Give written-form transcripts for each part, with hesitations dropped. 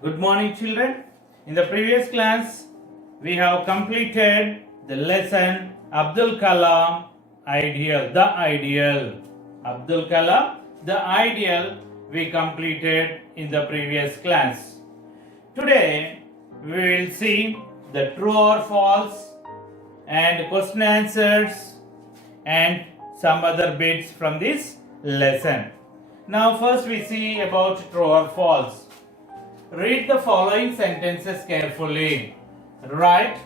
Good morning, children. In the previous class, we have completed the lesson Abdul Kalam Ideal. The Ideal. Abdul Kalam, the Ideal, we completed in the previous class. Today, we will see the true or false and question answers and some other bits from this lesson. Now, first we see about true or false. Read the following sentences carefully. Write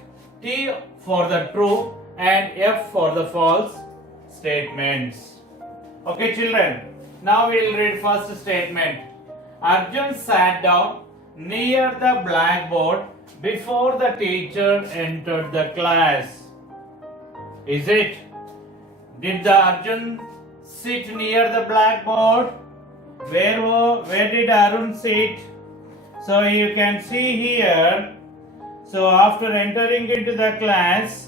T for the true and F for the false statements. Okay, children. Now we will read first statement. Arjun sat down near the blackboard before the teacher entered the class. Is it? Did the Arjun sit near the blackboard? Where did Arjun sit? So you can see here. So after entering into the class,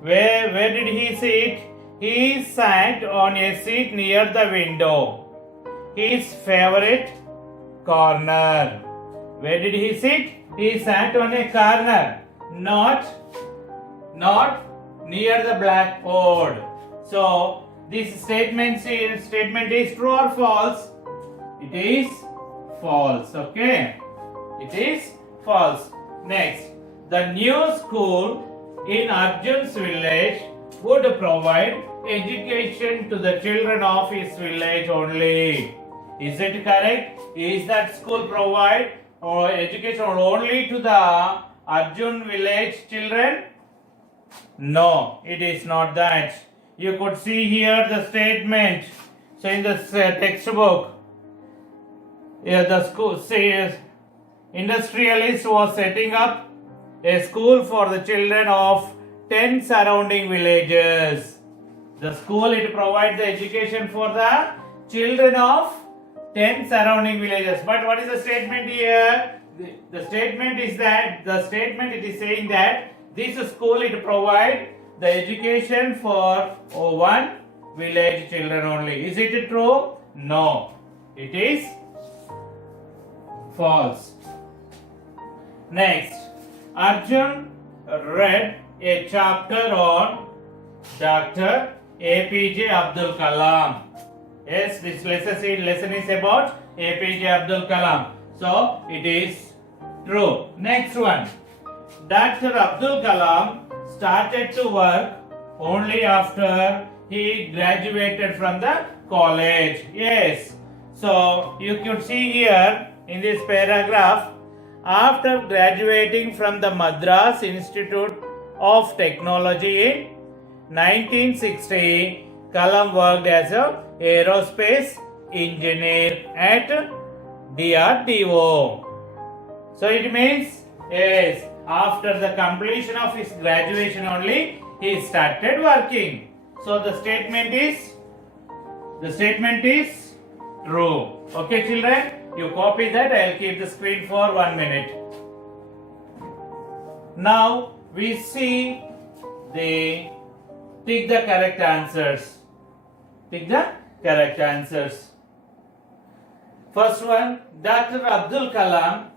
where did he sit? He sat on a seat near the window. His favorite corner. Where did he sit? He sat on a corner, not near the blackboard. So this statement is true or false? It is false. Okay. It is false. Next, the new school in Arjun's village would provide education to the children of his village only. Is it correct? Is that school provide or education only to the Arjun village children? No, it is not that. You could see here the statement. So in the textbook, the school says industrialist was setting up a school for the children of 10 surrounding villages. The school, it provides the education for the children of 10 surrounding villages. But what is the statement here? The statement is it is saying that this school, it provides the education for one village children only. Is it true? No, it is false. Next, Arjun read a chapter on Dr. APJ Abdul Kalam. Yes, this lesson is about APJ Abdul Kalam. So, it is true. Next one. Dr. Abdul Kalam started to work only after he graduated from the college. Yes. So, you could see here in this paragraph, after graduating from the Madras Institute of Technology in 1960, Kalam worked as an aerospace engineer at DRDO. So it means, yes, after the completion of his graduation only, he started working. So the statement is true. Okay, children? You copy that. I'll keep the screen for 1 minute. Now we see the pick the correct answers. Pick the correct answers. First one, Dr. Abdul Kalam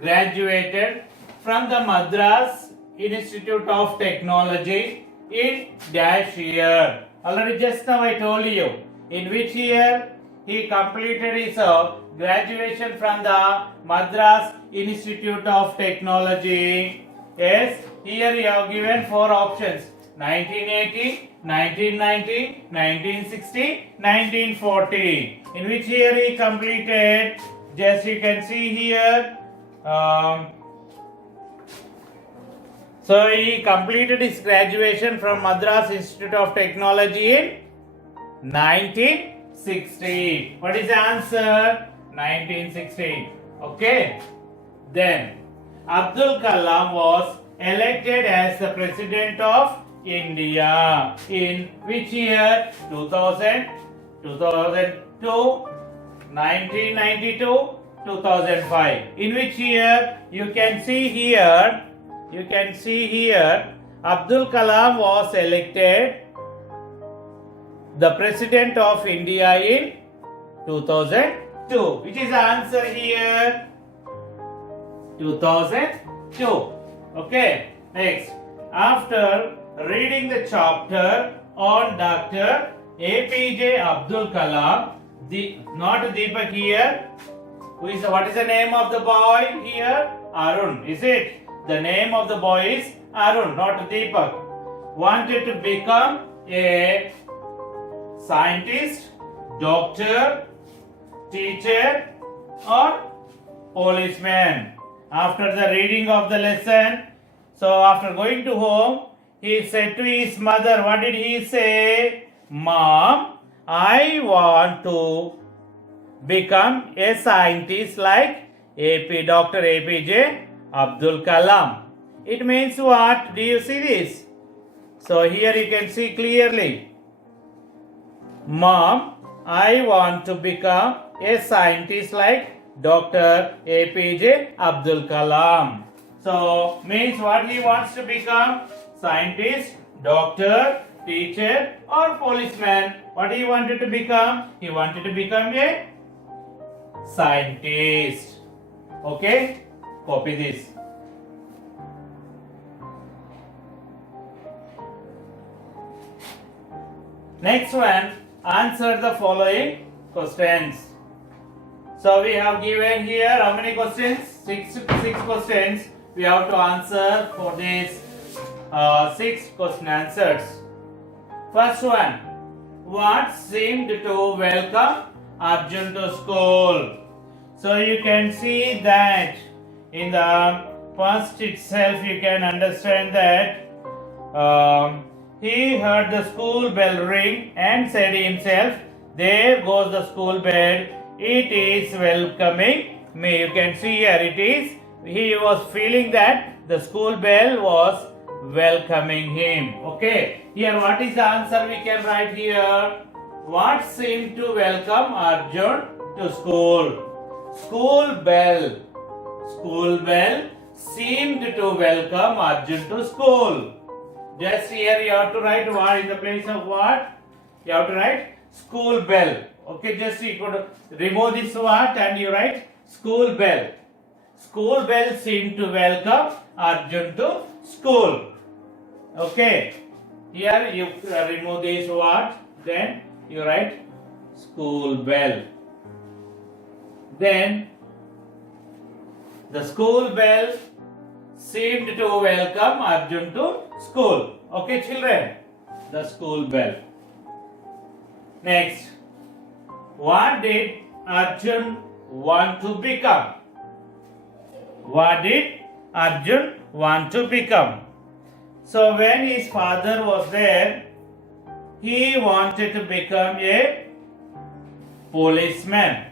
graduated from the Madras Institute of Technology in dash year. Already just now I told you in which year he completed his graduation from the Madras Institute of Technology. Yes, here you have given 4 options: 1980, 1990, 1960, 1940. In which year he completed? Just you can see here. So he completed his graduation from Madras Institute of Technology in 1960. What is the answer? 1960. Okay. Then Abdul Kalam was elected as the President of India in which year? 2000, 2002, 1992, 2005. In which year? You can see here. Abdul Kalam was elected the President of India in 2002. Which is the answer here? 2002. Okay, next, after reading the chapter on Dr. APJ Abdul Kalam, not Deepak here. What is the name of the boy here? Arun, is it? The name of the boy is Arun, not Deepak. Wanted to become a scientist, doctor, teacher, or policeman. After the reading of the lesson, so after going to home, he said to his mother, what did he say? Mom, I want to become a scientist like Dr. APJ Abdul Kalam. It means what? Do you see this? So here you can see clearly. Mom, I want to become a scientist like Dr. APJ Abdul Kalam. So means what he wants to become? Scientist, doctor, teacher, or policeman. What he wanted to become? He wanted to become a scientist. Okay, copy this. Next one, answer the following questions. So we have given here how many questions? Six questions. We have to answer for these 6 question answers. First one, what seemed to welcome Arjun to school? So you can see that in the first itself you can understand that he heard the school bell ring and said himself, there goes the school bell, it is welcoming me. You can see here it is, he was feeling that the school bell was welcoming him. Okay, here what is the answer we can write here? What seemed to welcome Arjun to school? School bell. School bell seemed to welcome Arjun to school. Just here you have to write what in the place of what? You have to write school bell. Okay, just you could remove this what and you write school bell. School bell seemed to welcome Arjun to school. Okay, here you remove this what, then you write school bell. Then the school bell seemed to welcome Arjun to school. Okay, children, the school bell. Next, what did Arjun want to become? What did Arjun want to become? So when his father was there, he wanted to become a policeman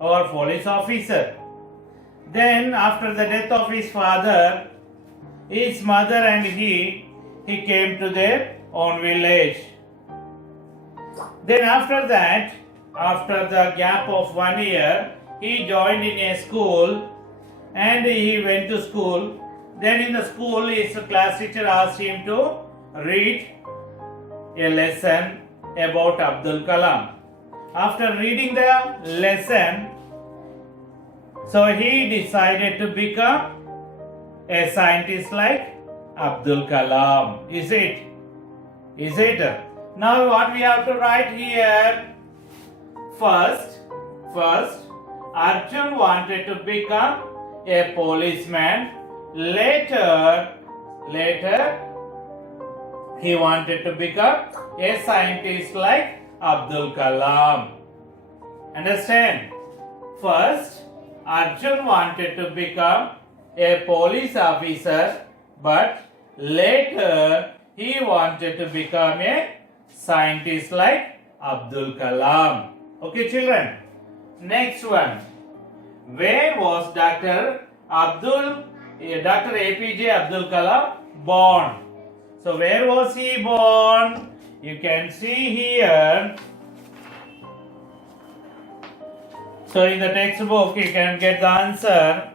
or police officer. Then after the death of his father, his mother and he came to their own village. Then after that, after the gap of 1 year, he joined in a school and he went to school. Then in the school, his class teacher asked him to read a lesson about Abdul Kalam. After reading the lesson, so he decided to become a scientist like Abdul Kalam. Is it? Is it? Now what we have to write here? First, Arjun wanted to become a policeman. Later, he wanted to become a scientist like Abdul Kalam. Understand? First, Arjun wanted to become a police officer, but later he wanted to become a scientist like Abdul Kalam. Okay, children. Next one. Where was Dr. APJ Abdul Kalam born? So where was he born? You can see here. So in the textbook you can get the answer.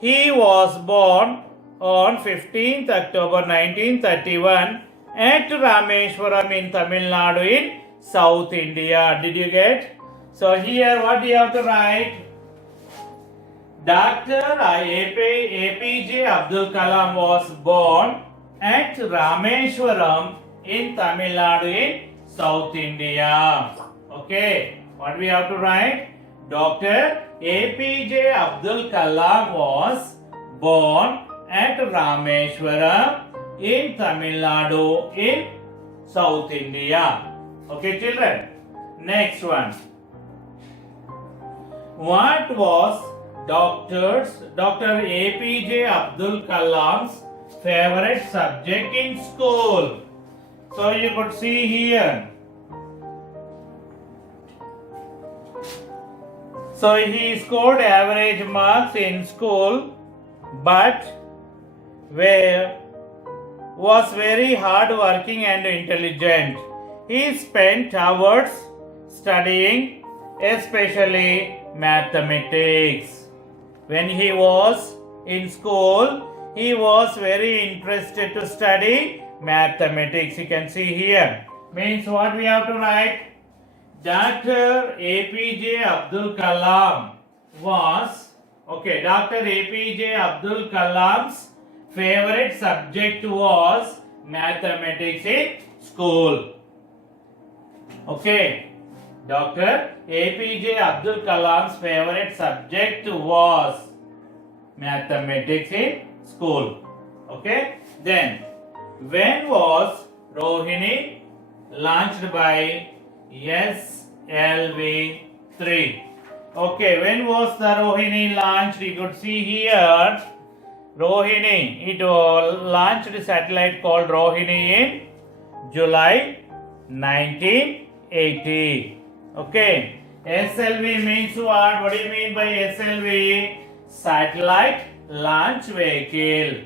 He was born on 15th October 1931 at Rameshwaram in Tamil Nadu in South India. Did you get? So here what you have to write? Dr. APJ Abdul Kalam was born at Rameshwaram in Tamil Nadu in South India. Okay, what we have to write? Dr. APJ Abdul Kalam was born at Rameshwaram in Tamil Nadu in South India. Okay, children. Next one. What was Dr. APJ Abdul Kalam's favorite subject in school? So you could see here. So he scored average marks in school, but was very hardworking and intelligent. He spent hours studying, especially mathematics. When he was in school, he was very interested to study mathematics. You can see here. Means what we have to write? Dr. APJ Abdul Kalam was, okay, Dr. APJ Abdul Kalam's favorite subject was mathematics in school. Okay, Dr. APJ Abdul Kalam's favorite subject was mathematics in school. Okay, then when was Rohini launched by SLV3? Okay, when was the Rohini launched? You could see here Rohini. It launched a satellite called Rohini in July 1980. Okay, SLV means what? What do you mean by SLV? Satellite launch vehicle.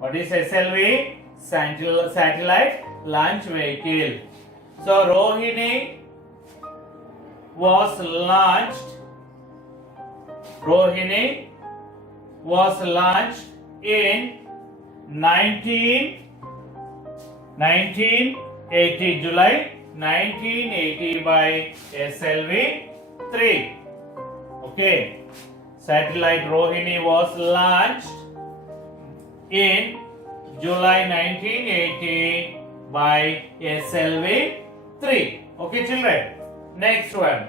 What is SLV? Satellite launch vehicle. So Rohini was launched. Rohini was launched in 1980, July 1980 by SLV3. Okay, satellite Rohini was launched in July 1980 by SLV3. Okay, children. Next one.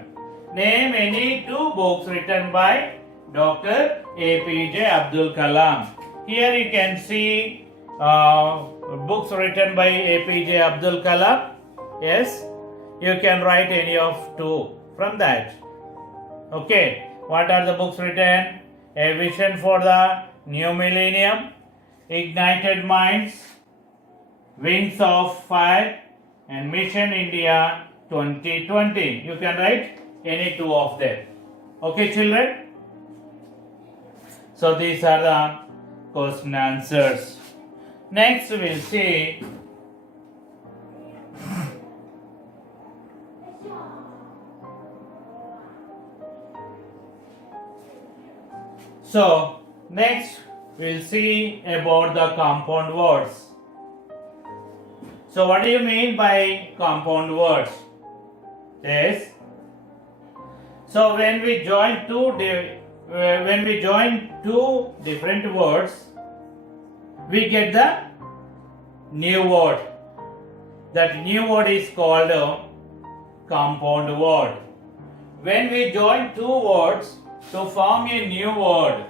Name any two books written by Dr. APJ Abdul Kalam. Here you can see books written by APJ Abdul Kalam. Yes, you can write any of two from that. Okay, what are the books written? A Vision for the New Millennium, Ignited Minds, Wings of Fire, and Mission India 2020. You can write any two of them. Okay, children? So these are the question answers. Next we will see next we'll see about the compound words. So what do you mean by compound words? Yes. So when we join two different words, we get the new word. That new word is called a compound word. When we join two words to form a new word,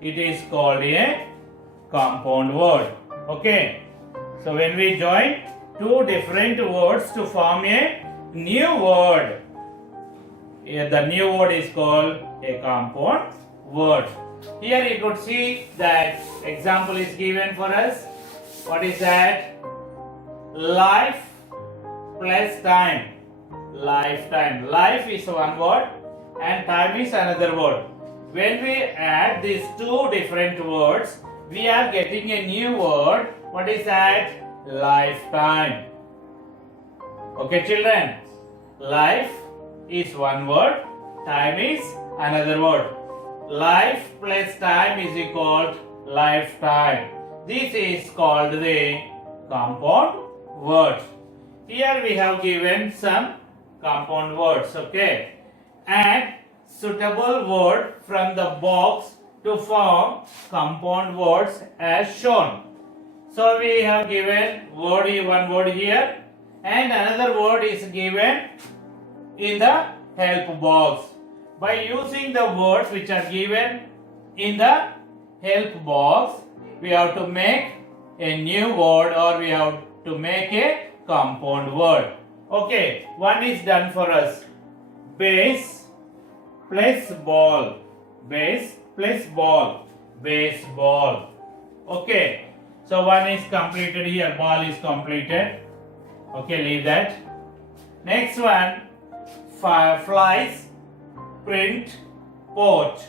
it is called a compound word. Okay. So when we join two different words to form a new word, the new word is called a compound word. Here you could see that example is given for us. What is that? Life plus time. Lifetime. Life is one word and time is another word. When we add these two different words, we are getting a new word. What is that? Lifetime. Okay, children. Life is one word, time is another word. Life plus time is equal to lifetime. This is called the compound word. Here we have given some compound words. Okay. Add suitable word from the box to form compound words as shown. So we have given one word here and another word is given in the help box. By using the words which are given in the help box, we have to make a new word or we have to make a compound word. Okay, one is done for us. Base plus ball. Base plus ball. Baseball. Okay, so one is completed here. Ball is completed. Okay, leave that. Next one, flies, print, port.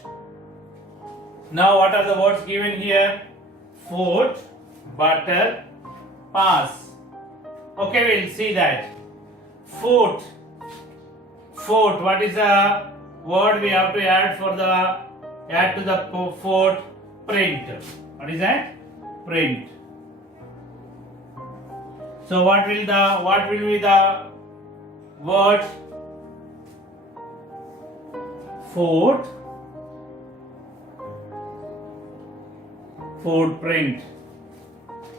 Now what are the words given here? Foot, butter, pass. Okay, we'll see that. Foot. Foot. What is the word we have to add to the foot? Print. What is that? Print. So what will be the word? Foot. Footprint.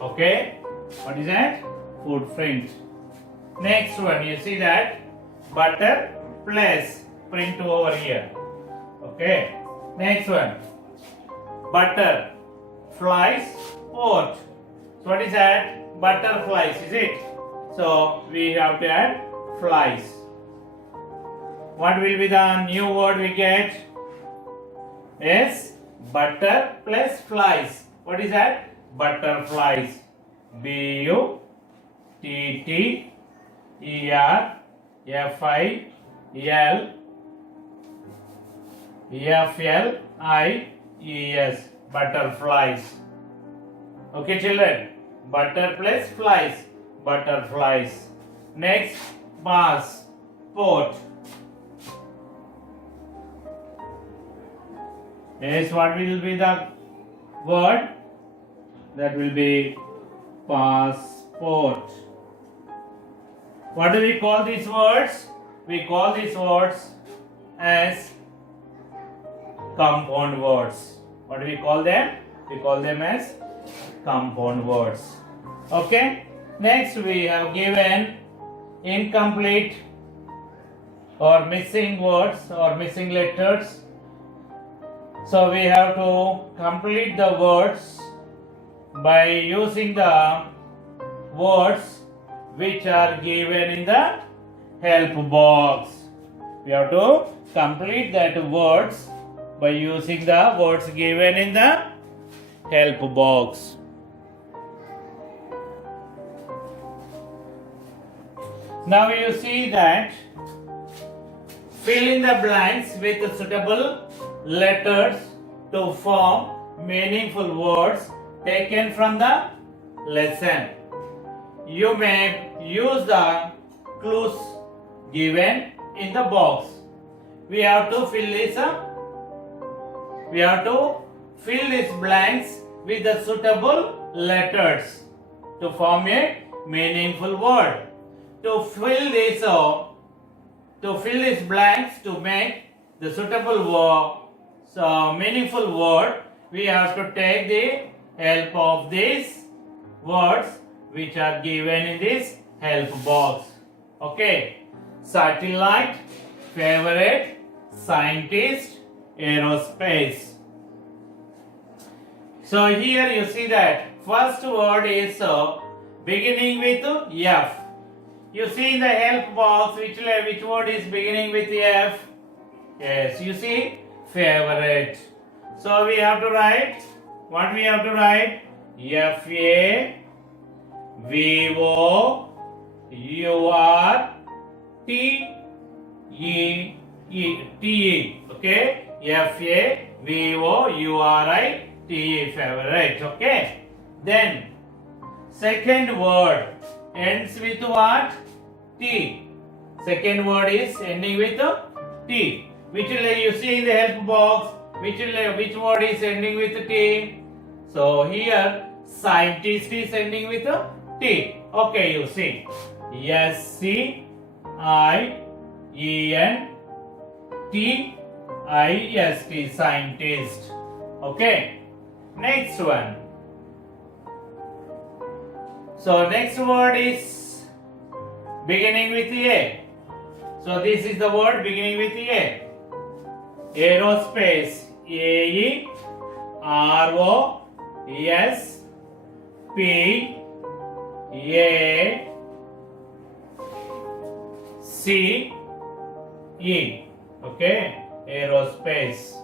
Okay. What is that? Footprint. Next one, you see that butter plus print over here. Okay. Next one, butter, flies, port. So what is that? Butterflies, is it? So we have to add flies. What will be the new word we get? Yes, butter plus flies. What is that? Butterflies. Butterflies. Butterflies. Okay, children. Butter plus flies. Butterflies. Next, pass. Port. Yes, what will be the word? That will be passport. What do we call these words? We call these words as compound words. What do we call them? We call them as compound words. Okay. Next we have given incomplete or missing words or missing letters. So we have to complete the words by using the words which are given in the help box. We have to complete that words by using the words given in the help box. Now you see that fill in the blanks with suitable letters to form meaningful words taken from the lesson. You may use the clues given in the box. We have to fill this up. We have to fill these blanks with the suitable letters to form a meaningful word. To fill these blanks to make the suitable meaningful word, we have to take the help of these words which are given in this help box. Okay. Satellite, favorite, scientist, aerospace. So here you see that first word is beginning with F. You see in the help box which word is beginning with F? Yes, you see favorite. So we have to write, what we have to write? Favorite. Okay? Favorite. Favorite. Okay? Then second word ends with what? T. Second word is ending with T. Which you see in the help box, which word is ending with T? So here scientist is ending with T. Okay, you see. SCIENTIST, scientist. Okay. Next one. So next word is beginning with A. So this is the word beginning with A. Aerospace. A-E-R-O-S-P-A-C-E. Okay, aerospace.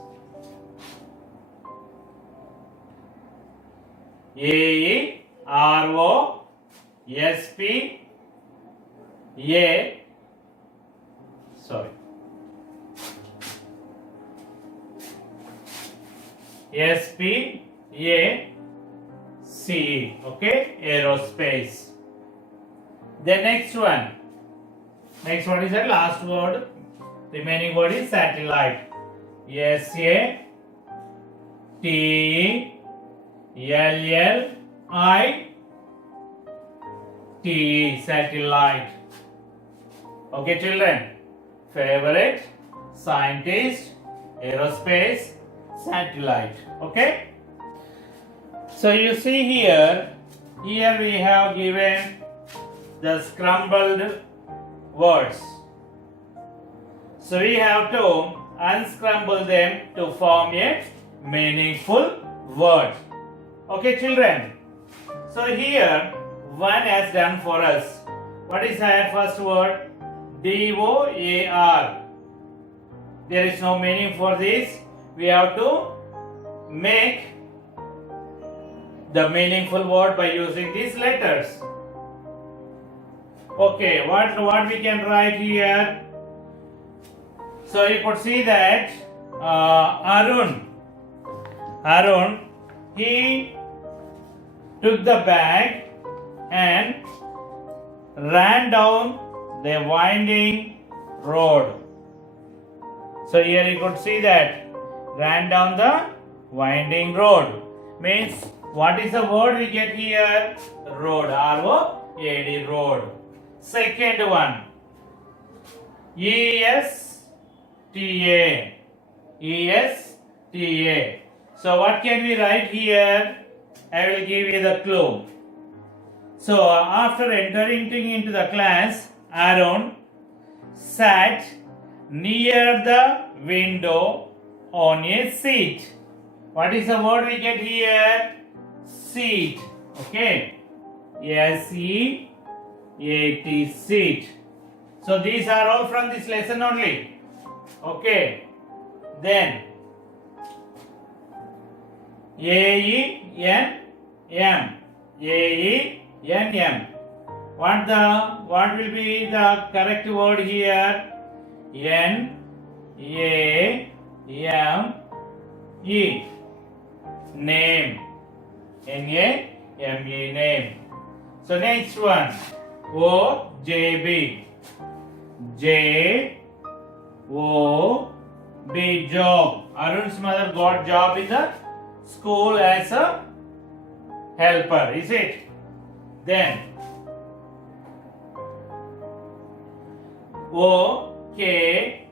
A-E-R-O-S-P-A. Sorry. S-P-A-C-E. Okay, aerospace. The next one. Next one is the last word. Remaining word is satellite. S-A-T-E-L-L-I-T-E. Satellite. Okay, children. Favorite, scientist, aerospace, satellite. Okay. So you see here we have given the scrambled words. So we have to unscramble them to form a meaningful word. Okay, children. So here one has done for us. What is that first word? D-O-A-R. There is no meaning for this. We have to make the meaningful word by using these letters. Okay, what we can write here? So you could see that Arun, he took the bag and ran down the winding road. So here you could see that ran down the winding road. Means what is the word we get here? Road. R-O-A-D, road. Second one. E-S-T-A. E-S-T-A. So what can we write here? I will give you the clue. So after entering into the class, Aaron sat near the window on a seat. What is the word we get here? Seat. Okay. S-E-A-T, seat. So these are all from this lesson only. Okay. Then A-E-N-M. A-E-N-M. What will be the correct word here? N-A-M-E. Name. N-A-M-E, name. So next one. O-J-B. J-O-B, job. Arun's mother got job in the school as a helper, is it? Then O-K-W-R.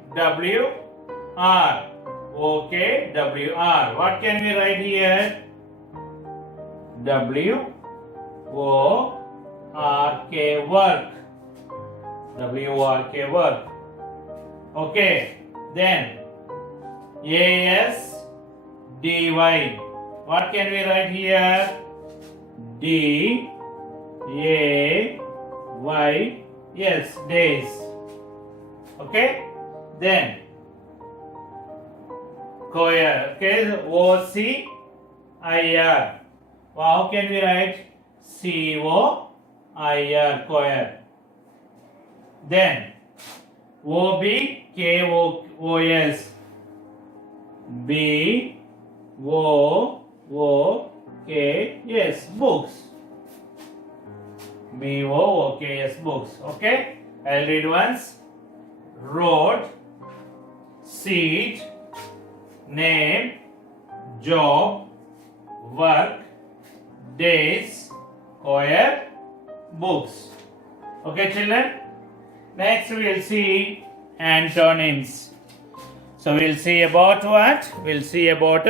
O-K-W-R. What can we write here? W-O-R-K, work. W-O-R-K, work. Okay. Then A-S-D-Y. What can we write here? D-A-Y. Yes, days. Okay. Then choir. Okay. O-C-I-R. How can we write? C-O-I-R, choir. Then O-B-K-O-S. B-O-O-K-S, books. B-O-O-K-S, books. Okay. I'll read once. Road, seat, name, job, work, days, choir, books. Okay, children. Next we will see antonyms. So we'll see about what? We'll see about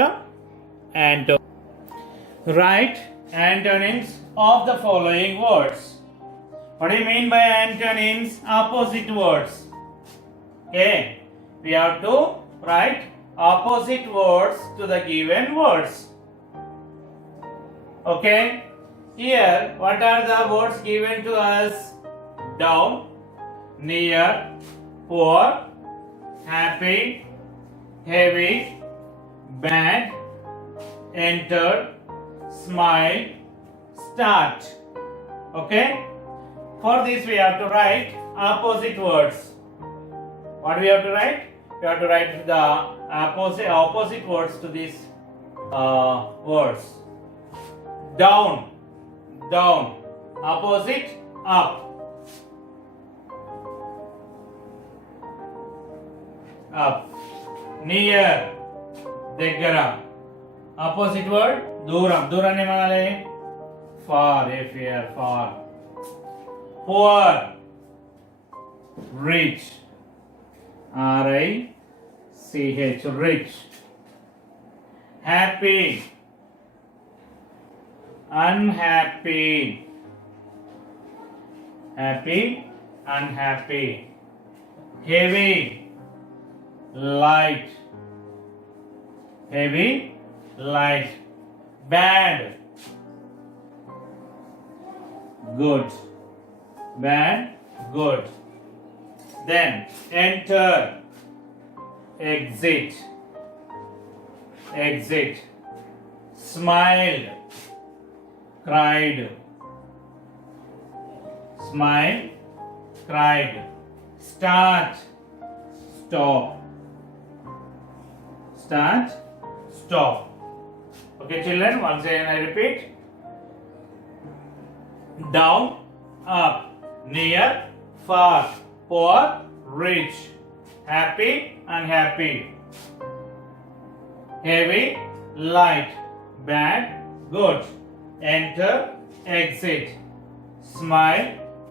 Write antonyms of the following words. What do you mean by antonyms? Opposite words. Okay, we have to write opposite words to the given words. Okay, here what are the words given to us? Down, near, poor, happy, heavy, bad, enter, smile, start. Okay, for this we have to write opposite words. What do we have to write? We have to write the opposite words to these words. Down, down, opposite, up. Up. Near, దగ్గర. Opposite word, దూరం. దూరాన్ని ఏమనాలి? Far, far. Poor, rich, RICH, rich. Happy, unhappy, unhappy. Heavy, light, bad, good, then enter, exit, smiled, cried, start, stop. Okay children, once again I repeat. Down, up, near, far, poor, rich, happy, unhappy, heavy, light, bad, good, enter, exit, smile,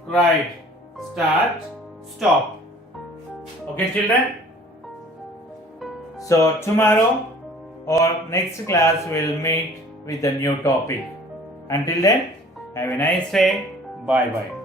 cried, start, stop. Okay children, so tomorrow or next class we'll meet with a new topic. Until then, have a nice day. Bye bye.